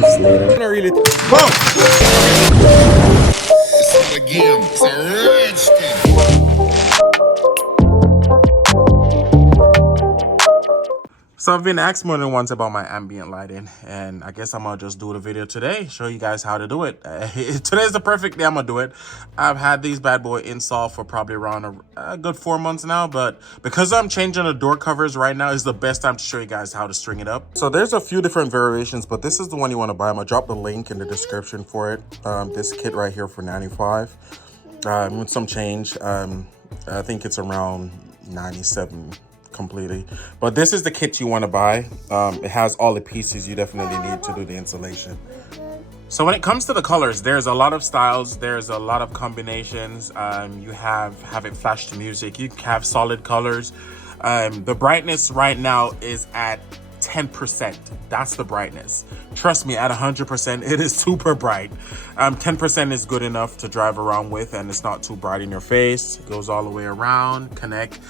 months later. Really. Whoa! It's not a game. It's a rich thing. So I've been asked more than once about my ambient lighting, and I guess I'm gonna just do the video today, show you guys how to do it. Today's the perfect day I'm gonna do it. I've had these bad boy installed for probably around a good 4 months now, but because I'm changing the door covers right now is the best time to show you guys how to string it up. So there's a few different variations, but this is the one you want to buy. I'm gonna drop the link in the description for it. This kit right here for 95 with some change. I think it's around 97 completely, but this is the kit you want to buy. It has all the pieces you definitely need to do the installation. So when it comes to the colors, there's a lot of styles, there's a lot of combinations. You have it flash to music, you have solid colors. The brightness right now is at 10%. That's the brightness. Trust me, at 100%, it is super bright. 10% is good enough to drive around with, and it's not too bright in your face. It goes all the way around, connect.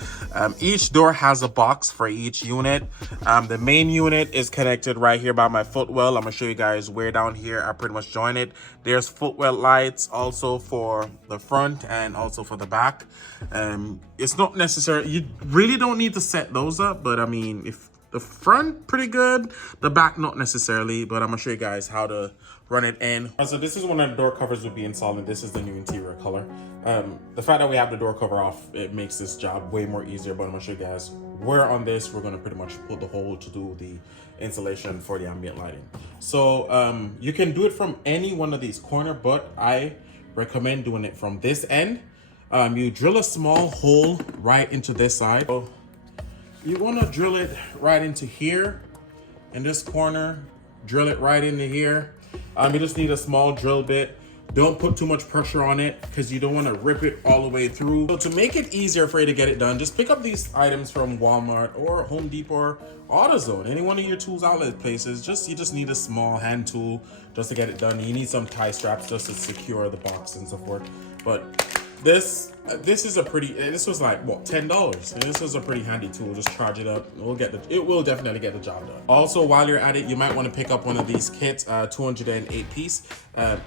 Each door has a box for each unit. The main unit is connected right here by my footwell. I'm gonna show you guys where down here I pretty much join it. There's footwell lights also for the front and also for the back. It's not necessary. You really don't need to set those up, but I mean, if the front pretty good, the back not necessarily, but I'm gonna show you guys how to run it in. So this is when the door covers would be installed, and this is the new interior color. The fact that we have the door cover off, it makes this job way more easier, but I'm gonna show you guys where on this we're gonna pretty much put the hole to do the installation for the ambient lighting. So you can do it from any one of these corner, but I recommend doing it from this end. You drill a small hole right into this side. So you want to drill it right into here in this corner, drill it right into here. You just need a small drill bit. Don't put too much pressure on it because you don't want to rip it all the way through. So to make it easier for you to get it done, just pick up these items from Walmart or Home Depot or AutoZone, any one of your tools outlet places. You just need a small hand tool just to get it done. You need some tie straps just to secure the box and so forth. But this is a pretty, this was like what, $10, and this is a pretty handy tool. Just charge it up, it will definitely get the job done. Also, while you're at it, you might want to pick up one of these kits, 208 piece.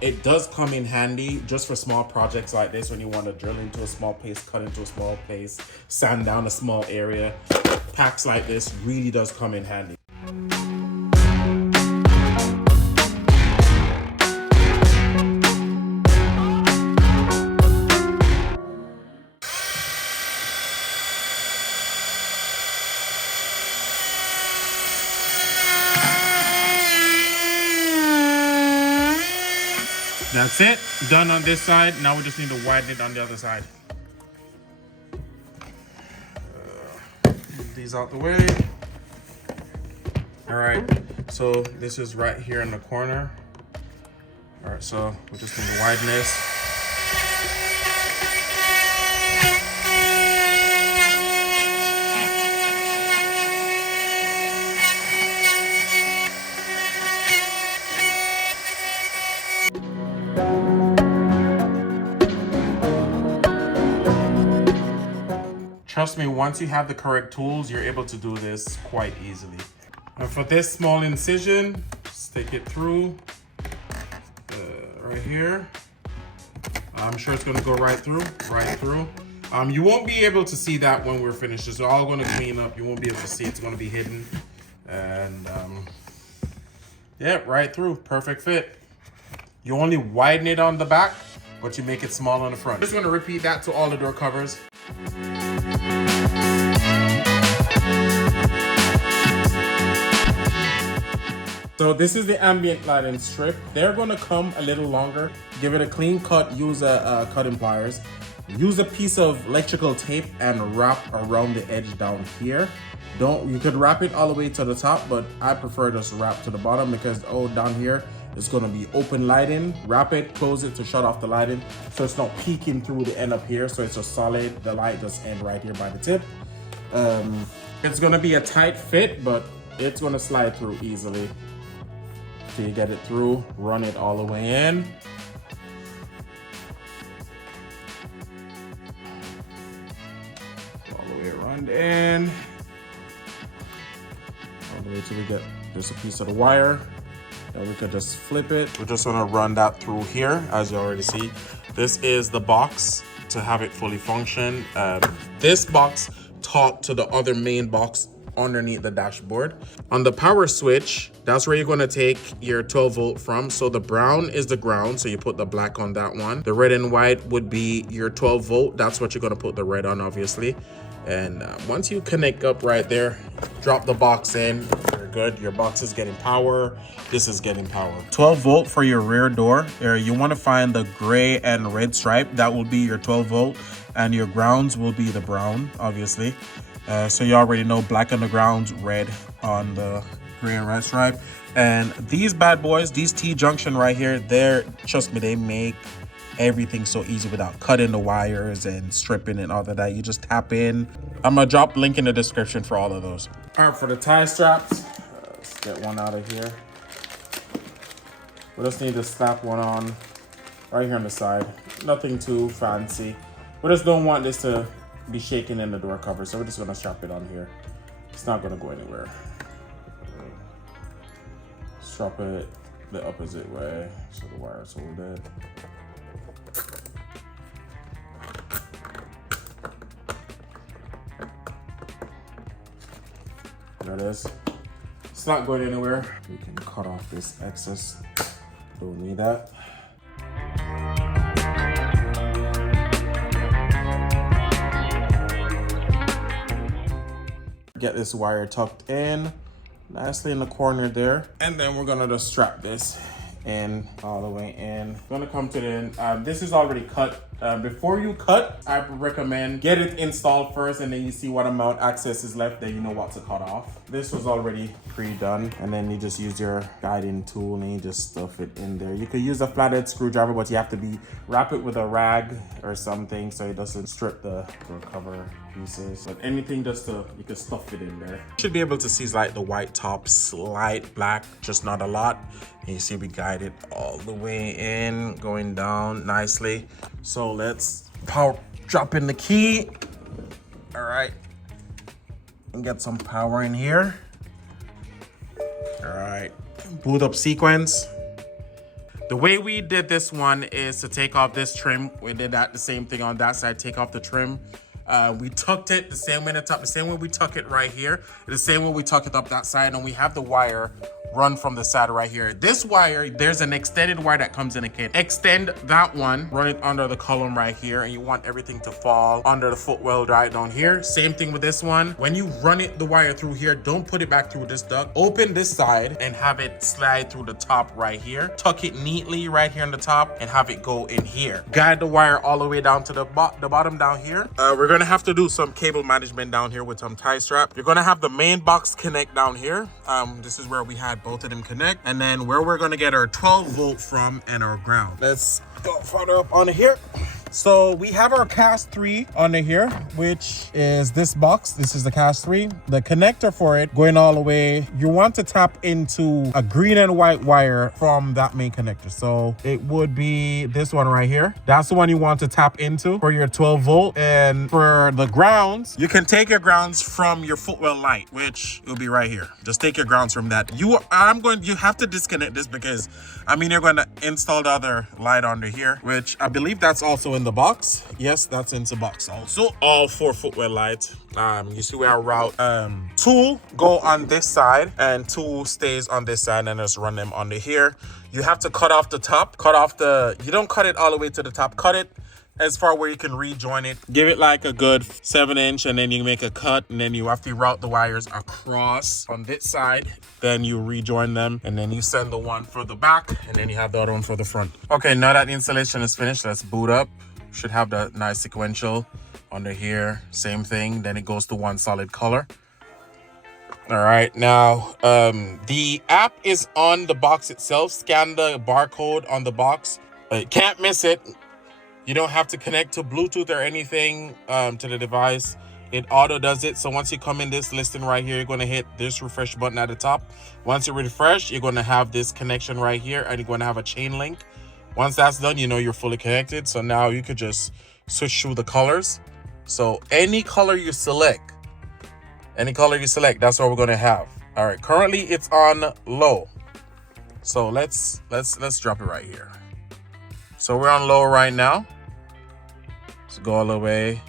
It does come in handy just for small projects like this, when you want to drill into a small place, cut into a small place, sand down a small area. Packs like this really does come in handy. That's it, done on this side. Now we just need to widen it on the other side. Move these out the way. All right, so this is right here in the corner. All right, so we just need to widen this. Trust me, once you have the correct tools, you're able to do this quite easily. And for this small incision, stick it through right here. I'm sure it's gonna go right through, You won't be able to see that when we're finished. It's all gonna clean up. You won't be able to see, it's gonna be hidden. And yeah, right through, perfect fit. You only widen it on the back, but you make it small on the front. Just gonna repeat that to all the door covers. So this is the ambient lighting strip. They're gonna come a little longer. Give it a clean cut, use a cutting pliers. Use a piece of electrical tape and wrap around the edge down here. You could wrap it all the way to the top, but I prefer just wrap to the bottom because down here it's gonna be open lighting. Wrap it, close it to shut off the lighting so it's not peeking through the end up here, so it's just solid. The light just end right here by the tip. It's gonna be a tight fit, but it's gonna slide through easily. So you get it through, run it all the way in. All the way around in. All the way till we get just a piece of the wire. And we could just flip it. We're just gonna run that through here, as you already see. This is the box to have it fully function. This box talks to the other main box underneath the dashboard. On the power switch, that's where you're going to take your 12 volt from. So the brown is the ground, so you put the black on that one. The red and white would be your 12 volt. That's what you're going to put the red on, obviously. And once you connect up right there, drop the box in, you're good. Your box is getting power. This is getting power. 12 volt for your rear door. You want to find the gray and red stripe. That will be your 12 volt, and your grounds will be the brown, obviously. So you already know, black on the grounds, red on the gray and red stripe. And these bad boys, these T-junction right here, trust me, they make everything so easy without cutting the wires and stripping and all of that. You just tap in. I'm gonna drop link in the description for all of those. All right, for the tie straps, let's get one out of here. We just need to slap one on right here on the side. Nothing too fancy. We just don't want this to be shaking in the door cover, so we're just gonna strap it on here. It's not gonna go anywhere. Strap it the opposite way so the wires hold it. There it is. It's not going anywhere. We can cut off this excess. Don't need that. Get this wire tucked in nicely in the corner there, and then we're gonna just strap this in all the way in. Gonna come to the end. This is already cut. Before you cut, I recommend get it installed first, and then you see what amount access is left, then you know what to cut off. This was already pre-done, and then you just use your guiding tool and you just stuff it in there. You could use a flathead screwdriver, but you have to wrap it with a rag or something so it doesn't strip the cover pieces. But anything just you can stuff it in there. You should be able to see like the white top, slight black, just not a lot. And you see we guide it all the way in, going down nicely. So let's drop in the key. All right, and get some power in here. All right, boot up sequence. The way we did this one is to take off this trim. We did that the same thing on that side, take off the trim. We tucked it the same way in the top, the same way we tuck it right here, the same way we tuck it up that side, and we have the wire run from the side right here. This wire, there's an extended wire that comes in a kit. Extend that one, run it under the column right here, and you want everything to fall under the footwell right down here. Same thing with this one. When you run the wire through here, don't put it back through this duct. Open this side and have it slide through the top right here. Tuck it neatly right here on the top and have it go in here. Guide the wire all the way down to the bottom down here. We're gonna have to do some cable management down here with some tie strap. You're gonna have the main box connect down here. This is where we had both of them connect, and then where we're gonna get our 12 volt from and our ground. Let's go further up on here. So we have our cast 3 under here, which is this box. This is the cast 3. The connector for it going all the way, you want to tap into a green and white wire from that main connector. So it would be this one right here. That's the one you want to tap into for your 12 volt. And for the grounds, you can take your grounds from your footwell light, which will be right here. Just take your grounds from that. You have to disconnect this because you're going to install the other light under here, which I believe that's also in the box. Yes, that's in the box also. All 4 footwell lights. You see where our route 2 go on this side and 2 stays on this side, and just run them under here. You have to cut off the top, you don't cut it all the way to the top, cut it as far where you can rejoin it. Give it like a good 7-inch, and then you make a cut, and then you have to route the wires across on this side. Then you rejoin them, and then you send the one for the back, and then you have the other one for the front. Okay, now that the installation is finished, let's boot up. Should have the nice sequential under here. Same thing. Then it goes to one solid color. All right, now the app is on the box itself. Scan the barcode on the box. Can't miss it. You don't have to connect to Bluetooth or anything to the device. It auto does it. So once you come in this listing right here, you're going to hit this refresh button at the top. Once you refresh, you're going to have this connection right here, and you're going to have a chain link. Once that's done, you know you're fully connected. So now you could just switch through the colors. So any color you select, that's what we're going to have. All right, currently it's on low. So let's drop it right here. So we're on low right now. Let's go all the way.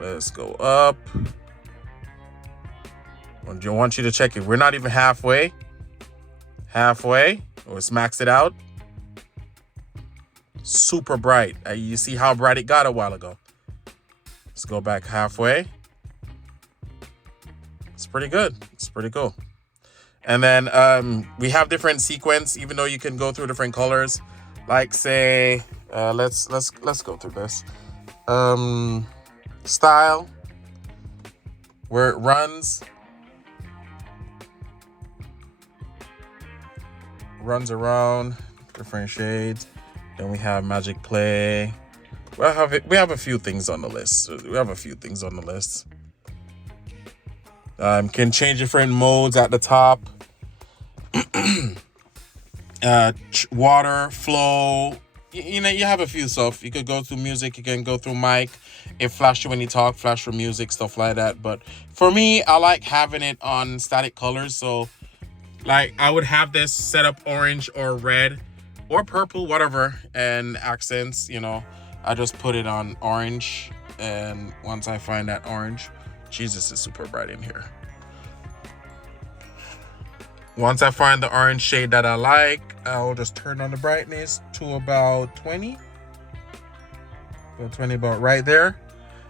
Let's go up. I want you to check it. We're not even halfway. Let's max it out. Super bright. You see how bright it got a while ago. Let's go back halfway. It's pretty good. It's pretty cool. And then we have different sequence, even though you can go through different colors. Like say, let's go through this. Style, where it runs around, different shades. Then we have magic play. We have a few things on the list. Can change different modes at the top. Water, flow. You know, you have a few stuff. You could go through music. You can go through mic. It flash you when you talk, flash for music, stuff like that. But for me, I like having it on static colors. So, like, I would have this set up orange or red or purple, whatever, and accents, you know. I just put it on orange. And once I find that orange, Jesus, is super bright in here. Once I find the orange shade that I like, I'll just turn on the brightness to about 20. About right there.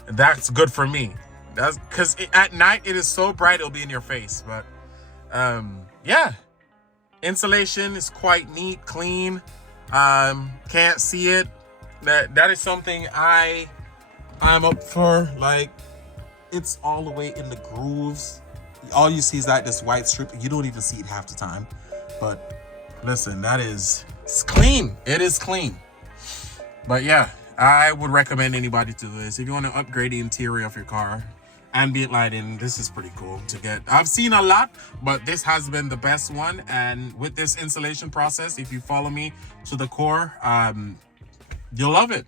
And that's good for me. That's because at night it is so bright it'll be in your face. But yeah. Insulation is quite neat, clean. Can't see it. That is something I'm up for. Like, it's all the way in the grooves. All you see is like this white strip. You don't even see it half the time. But listen, it's clean. It is clean. But yeah, I would recommend anybody to do this. If you want to upgrade the interior of your car, ambient lighting, this is pretty cool to get. I've seen a lot, but this has been the best one. And with this installation process, if you follow me to the core, you'll love it.